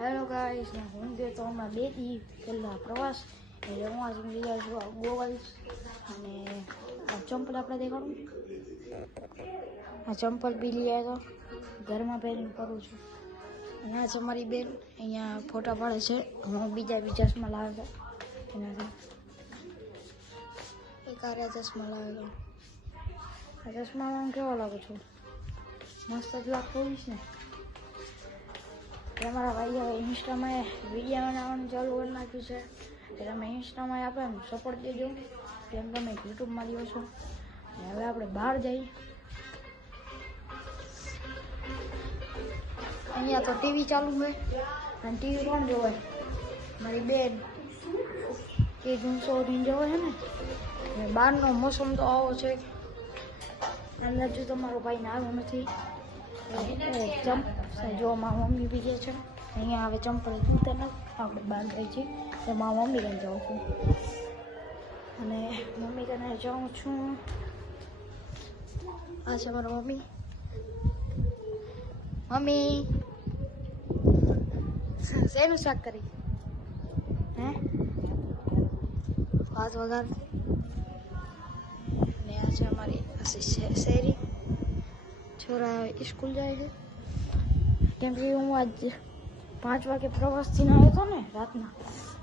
Hello guys, હું ગયો તો હમણાં 2 દી પહેલાં પ્રવાસ. એટલે હું આજે લઈ આવ્યો છું ગોગલ્સ અને આ ચંપલ આપણે દેખાડું. આ ચંપલ બી લઈ આવ્યો તો ઘરમાં પહેરીને ફરું છું. અહીંયા છે મારી બેન, અહીંયા ફોટા પાડે છે. હું બીજા ચશ્મા લાવ્યો હતો એનાથી. એક આ ચશ્મા લાવ્યો હતો. આ ચશ્મામાં હું કેવો લાગુ છું? મસ્ત જ લાગતો હોઈશ ને. અમારા ભાઈએ ઇન્સ્ટામાં વિડીયો બનાવવાનું ચાલુ કરી નાખ્યું છે. એટલે અમે ઇન્સ્ટામાં આપણે સપોર્ટ દેજો, જેમ તમે યુટ્યુબમાં લ્યો છો. હવે આપણે બહાર જઈએ. અહીંયા તો ટીવી ચાલુ હોય અને ટીવી કોણ જોવે? મારી બેન એ જૂનસો જોવે છે ને. બહારનો મોસમ તો આવો છે. અંદર જો તમારો ભાઈને આવ્યો નથી. જો મારા મમ્મી બી ગયા છે. અહીંયા હવે ચંપલ જૂતા નથી, આપણે બહાર જાય છે. તો મારા મમ્મી કને જાઉં છું અને મમ્મી કને જાઉં છું. આ છે મારા મમ્મી. મમ્મી શેનું શાક કરી? હે ભાત વઘાર. ને આ છે અમારી શેરી. છોરા સ્કૂલ જાય છે. કેમ કે હું આજ 5 વાગે પ્રવાસથી આવ્યો હતો ને રાતના,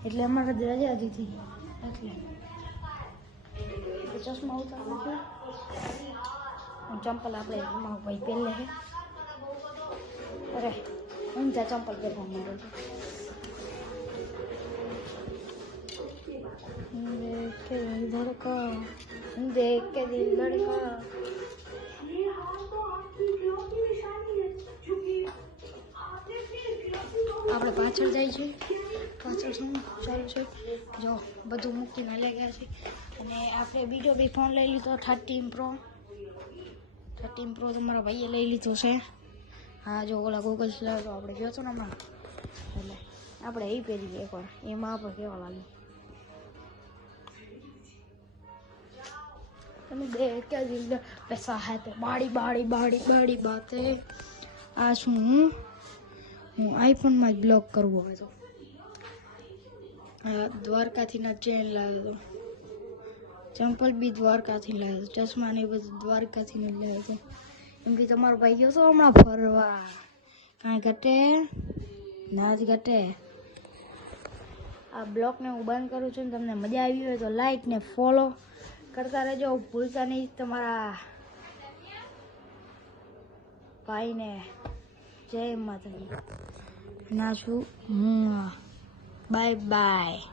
એટલે અમારે રજા દીધી. એટલે ચશ્મા ઉતારું છું. ચંપલ આપણે મારો ભાઈ પહેલે છે. અરે ઊંચા ચંપલ પહેરવા માંડો છું. देख के दिल धड़का, देख के दिल धड़का. આપણે પાછળ જાય છે. પાછળ શું ચાલુ છે? જો બધું મૂકીને લઈ ગયા છે. અને આપણે બીજો બી ફોન લઈ લીધો 13 પ્રો તમારા ભાઈએ લઈ લીધો છે. હા જો ઓલા ગૂગલ્સ લાવ્યો તો આપણે ગયો હતો ને હમણાં, એટલે આપણે એ પહેરી એકવાર. એમાં આપણે કેવા લાગે તમે દેખ કે દિલ પૈસા હે તો બાડી બાડી બાડી બાડી બાતે. આ શું હું આઈફોનમાં જ બ્લોગ કરવો હોય તો. દ્વારકાથી ના ચેન લાવ્યો હતો. ચંપલ બી દ્વારકાથી લાવ્યો હતો. ચશ્મા ને બધું દ્વારકાથી જ લાવ્યો હતો. એમ કે તમારો ભાઈ ગયો હતો હમણાં ફરવા. કાંઈ ઘટે ના જ ઘટે. આ બ્લોગને હું બંધ કરું છું. તમને મજા આવી હોય તો લાઈક ને ફોલો કરતા રહેજો. ભૂલતા નહીં તમારા ભાઈને. જય માતાજી. ના છું હું. Bye bye.